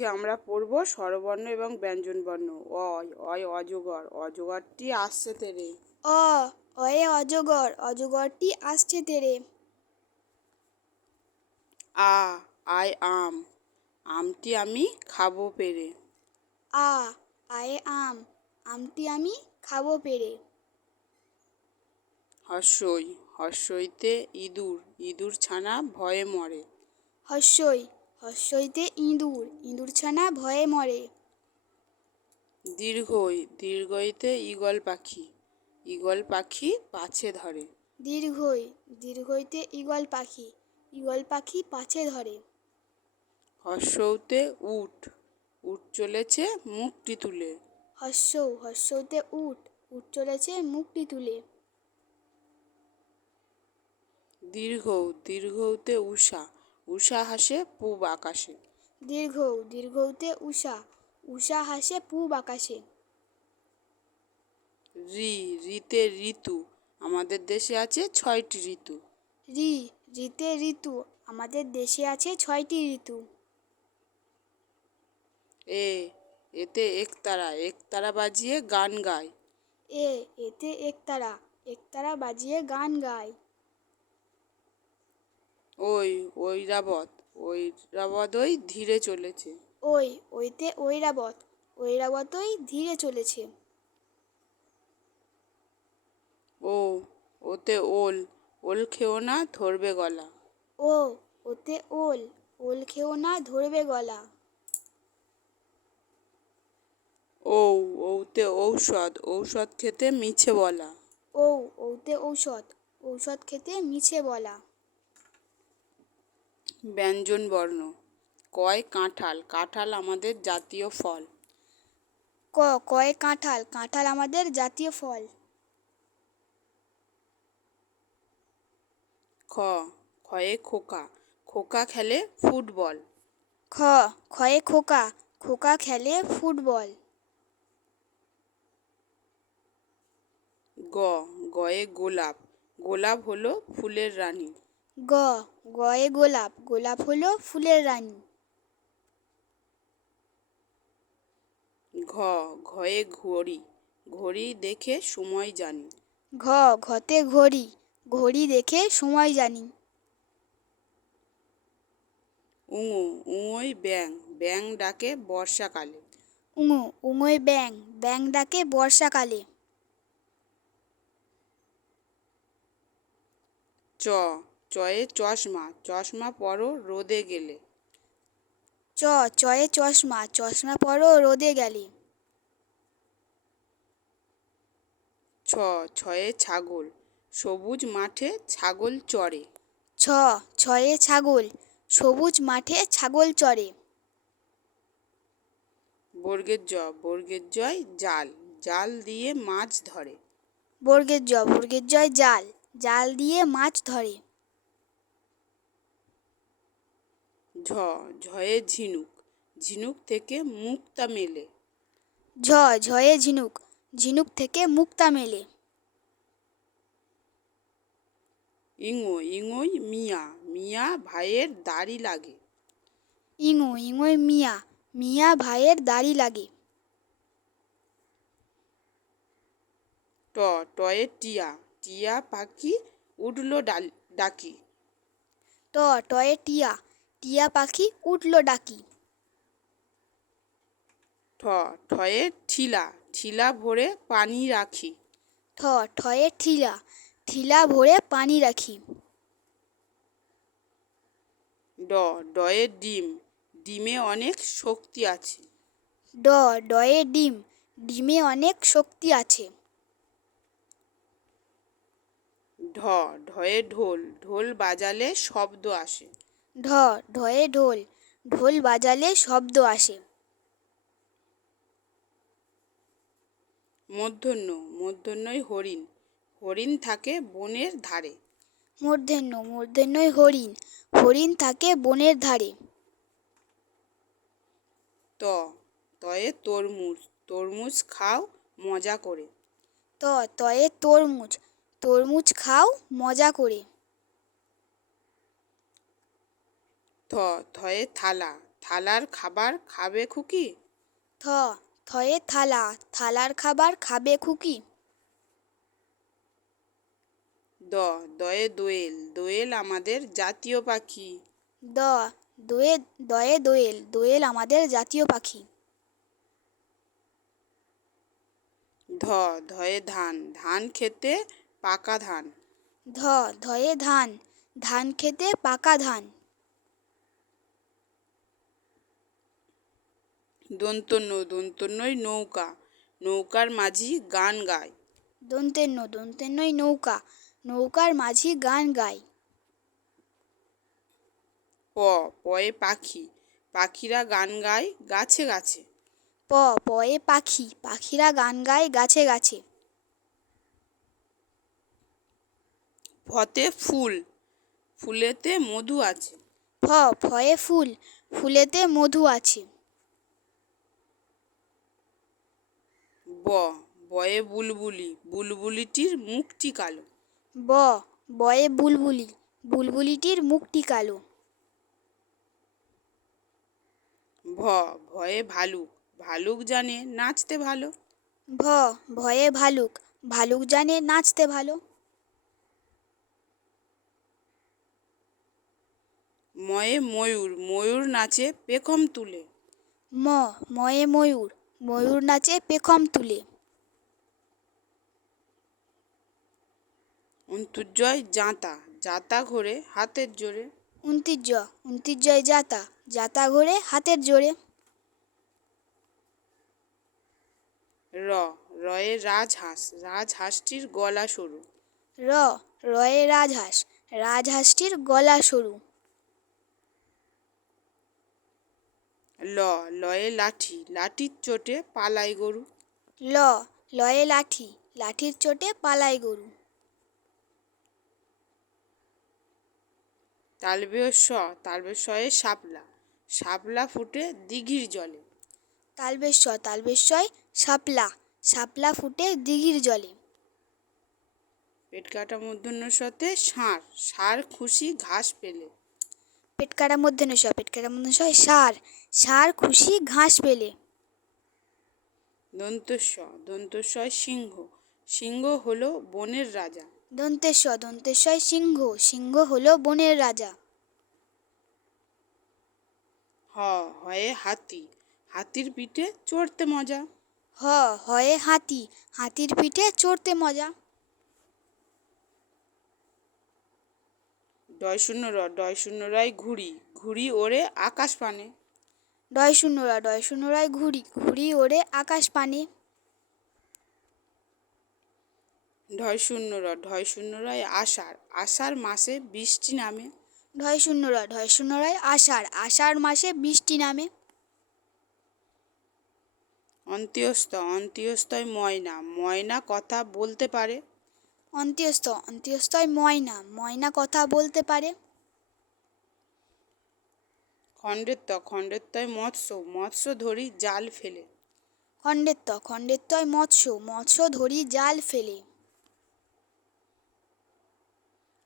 আমরা পড়ব স্বরবর্ণ এবং ব্যঞ্জনবর্ণ। অয় অয় অজগর। অজগরটি আসছে তেরে। অ অয়ে অজগর। অজগরটি আসছে তেরে। আ আয় আম। আমটি আমি খাব পেরে। আ আয়ে আম। আমটি আমি খাব পেরে। হর্ষই। হর্ষইতে ইঁদুর। ইঁদুর ছানা ভয়ে মরে। হর্ষই। হর্ষইতে ইঁদুর ইঁদুর ছানা ভয়ে মরে। দীর্ঘই দীর্ঘইতে ঈগল পাখি ঈগল পাখি পাছে ধরে। দীর্ঘই দীর্ঘইতে ঈগল পাখি ঈগল পাখি পাছে ধরে। হর্ষৌতে উট উট চলেছে মুখটি তুলে। হর্ষৌ হর্ষৌতে উট উট চলেছে মুখটি তুলে। দীর্ঘ দীর্ঘতে উষা উষা হাসে পূব আকাশে। দীর্ঘ দীর্ঘতে উষা উষা হাসে পূব আকাশে। রি রিতে ঋতু আমাদের দেশে আছে ছয়টি ঋতু। রি রিতে ঋতু আমাদের দেশে আছে ছয়টি ঋতু। এ এতে একতারা একতারা বাজিয়ে গান গায়। এ এতে একতারা একতারা বাজিয়ে গান গায়। ওই ঐরাবত ঐরাবতই ধীরে চলেছে। ওই ওইতে ঐরাবত ঐরাবতই ধীরে চলেছে। ও ওতে ওল ওল খেও না ধরবে গলা। ও ওতে ওল ওল খেও না ধরবে গলা। ও ওতে ঔষধ ঔষধ খেতে মিছে বলা। ও ওতে ঔষধ ঔষধ খেতে মিছে বলা। ব্যঞ্জন বর্ণ। কয় কাঁঠাল? কাঁঠাল আমাদের জাতীয় ফল। ক কয়ে কাঁঠাল? কাঁঠাল আমাদের জাতীয় ফল। খ খয়ে খোকা। খোকা খেলে ফুটবল। খ খয়ে খোকা। খোকা খেলে ফুটবল। গ গয়ে গোলাপ। গোলাপ হলো ফুলের রানী। গ গয়ে গোলাপ। গোলাপ হলো ফুলের রানী। ঘ ঘয়ে ঘড়ি। ঘড়ি দেখে সময় জানি। ঘ ঘতে ঘড়ি। ঘড়ি দেখে সময় জানি। উঙু উঙোই ব্যাং ব্যাং ডাকে বর্ষাকালে। উঙু উঙোয় ব্যাং ব্যাং ডাকে বর্ষাকালে। চ চয়ে চশমা চশমা পরো রোদে গেলে। চ চয়ে চশমা চশমা পরো রোদে গেলে। ছ ছয়ে ছাগল সবুজ মাঠে ছাগল চড়ে। ছ ছয়ে ছাগল সবুজ মাঠে ছাগল চড়ে। বর্গের জ বর্গের জয় জাল জাল দিয়ে মাছ ধরে। বর্গের জ বর্গের জয় জাল জাল দিয়ে মাছ ধরে। ঝ ঝয়ে ঝিনুক। ঝিনুক থেকে মুক্তা মেলে। ঝ ঝয়ে ঝিনুক। ঝিনুক থেকে মুক্তা মেলে। ইঙো ইঙোই মিয়া। মিয়া ভাইয়ের দাড়ি লাগে। ইঙো ইঙোয় মিয়া। মিয়া ভাইয়ের দাড়ি লাগে। ট টয়ে টিয়া। টিয়া পাখি উঠল ডাল ডাকি। ট টয়ে টিয়া। টিয়া পাখি উঠল ডাকি। ঠ ঠয়ে ঠিলা ঠিলা ভরে পানি রাখি। ঠ ঠয়ে ঠিলা ঠিলা ভরে পানি রাখি। ড ডয়ে ডিম ডিমে অনেক শক্তি আছে। ড ডয়ে ডিম ডিমে অনেক শক্তি আছে। ঢ ঢয়ে ঢোল ঢোল বাজালে শব্দ আসে। ঢ ঢয়ে ঢোল ঢোল বাজালে শব্দ আসে। মূর্ধন্য মূর্ধন্যই হরিণ হরিণ থাকে বনের ধারে। মূর্ধন্য মূর্ধন্যই হরিণ হরিণ থাকে বনের ধারে। ত তয়ে তরমুজ তরমুজ খাও মজা করে। ত তয়ে তরমুজ তরমুজ খাও মজা করে। থ থয়ে থালা। থালার খাবার খাবে খুকি? থ থয়ে থালা। থালার খাবার খাবে খুকি? দ দয়ে দোয়েল। দোয়েল আমাদের জাতীয় পাখি। দ দোয়ে দয়ে দোয়েল। দোয়েল আমাদের জাতীয় পাখি। ধ ধয়ে ধান। ধান খেতে পাকা ধান। ধ ধয়ে ধান। ধান খেতে পাকা ধান। দন্তন্য দন্তন্যই নৌকা। নৌকার মাঝি গান গায়। দন্তেন্ন দন্তেন্নই নৌকা। নৌকার মাঝি গান গায়। প পয়ে পাখি। পাখিরা গান গায় গাছে গাছে। প পয়ে পাখি। পাখিরা গান গায় গাছে গাছে। ফতে ফুল। ফুলেতে মধু আছে। ফ ফয়ে ফুল। ফুলেতে মধু আছে। ব বয়ে বুলবুলি বুলবুলিটির মুখটি কালো। ব বয়ে বুলবুলি বুলবুলিটির মুখটি কালো। ভ ভয়ে ভালুক ভালুক জানে নাচতে ভালো। ভ ভয়ে ভালুক ভালুক জানে নাচতে ভালো। ময়ে ময়ূর ময়ূর নাচে পেখম তুলে। ম ময়ে ময়ূর ময়ূর নাচে পেখম তুলে। অন্তুজয় জাঁতা জাঁতা ঘোরে হাতের জোরে। উনতির্য উনতির্যয় যাতা যাতা ঘোরে হাতের জোরে। র রয়ে রাজহাঁস রাজহাঁসটির গলা সরু। র রয়ে রাজহাঁস রাজহাঁসটির গলা সরু। ল লয়ে লাঠি লাঠির চোটে পালাই গরু। ল লয়ে লাঠি লাঠির চোটে পালায় গরু। তালবেয় স তালবেয় শয়ে শাপলা। শাপলা ফুটে দিঘির জলে। তালবেশ্বর তালবেশ্বয় শাপলা। শাপলা ফুটে দিঘির জলে। পেট কাটা মূর্ধন্য সতে ষাঁড় ষাঁড় খুশি ঘাস পেলে। পেট কাটা মধ্যে নশয় পেট কাটা মধ্যে নশয় সার। সার খুশি ঘাস পেলে। দন্তস্ব দন্তস্বয় সিংহ। সিংহ হলো বনের রাজা। দন্তেশ্বর দন্তেশ্বয় সিংহ। সিংহ হলো বনের রাজা। হ হয়ে হাতি। হাতির পিঠে চড়তে মজা। হ হয়ে হাতি। হাতির পিঠে চড়তে মজা। ডয় শূন্য র ডয় শূন্য রায় ঘুড়ি ঘুড়ি ওড়ে আকাশ পানে। ডয় শূন্যরা ডয় শূন্যরায় ঘুড়ি ঘুড়ি ওড়ে আকাশ পানে। ঢয় শূন্য র ঢয় শূন্য রায় আষাঢ় আষাঢ় মাসে বৃষ্টি নামে। ঢয় শূন্যরা ঢয় শূন্যরায় আষাঢ় আষাঢ় মাসে বৃষ্টি নামে। অন্ত্যস্ত অন্ত্যস্তয় ময়না ময়না কথা বলতে পারে। অন্ত্যস্ত অন্ত্যস্তয় ময়না ময়না কথা বলতে পারে। খণ্ডেত্ব খণ্ডেত্বয় মৎস্য মৎস্য ধরি জাল ফেলে। খণ্ডেত্ব খণ্ডেত্বয় মৎস্য মৎস্য ধরি জাল ফেলে।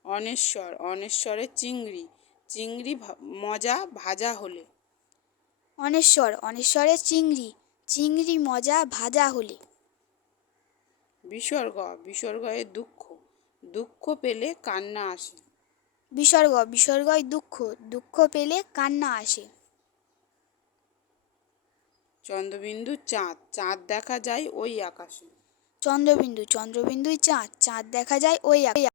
অনেশ্বর অনেশ্বরে চিংড়ি চিংড়ি মজা ভাজা হলে। অনেশ্বর অনেশ্বরে চিংড়ি চিংড়ি মজা ভাজা হলে। বিসর্গ বিসর্গয়ে দুঃখ। দুঃখ পেলে কান্না আসে। বিসর্গ বিসর্গয় দুঃখ দুঃখ পেলে কান্না আসে। চন্দ্রবিন্দু চাঁদ চাঁদ দেখা যায় ওই আকাশে। চন্দ্রবিন্দু চন্দ্রবিন্দুই চাঁদ চাঁদ দেখা যায় ওই আকাশে।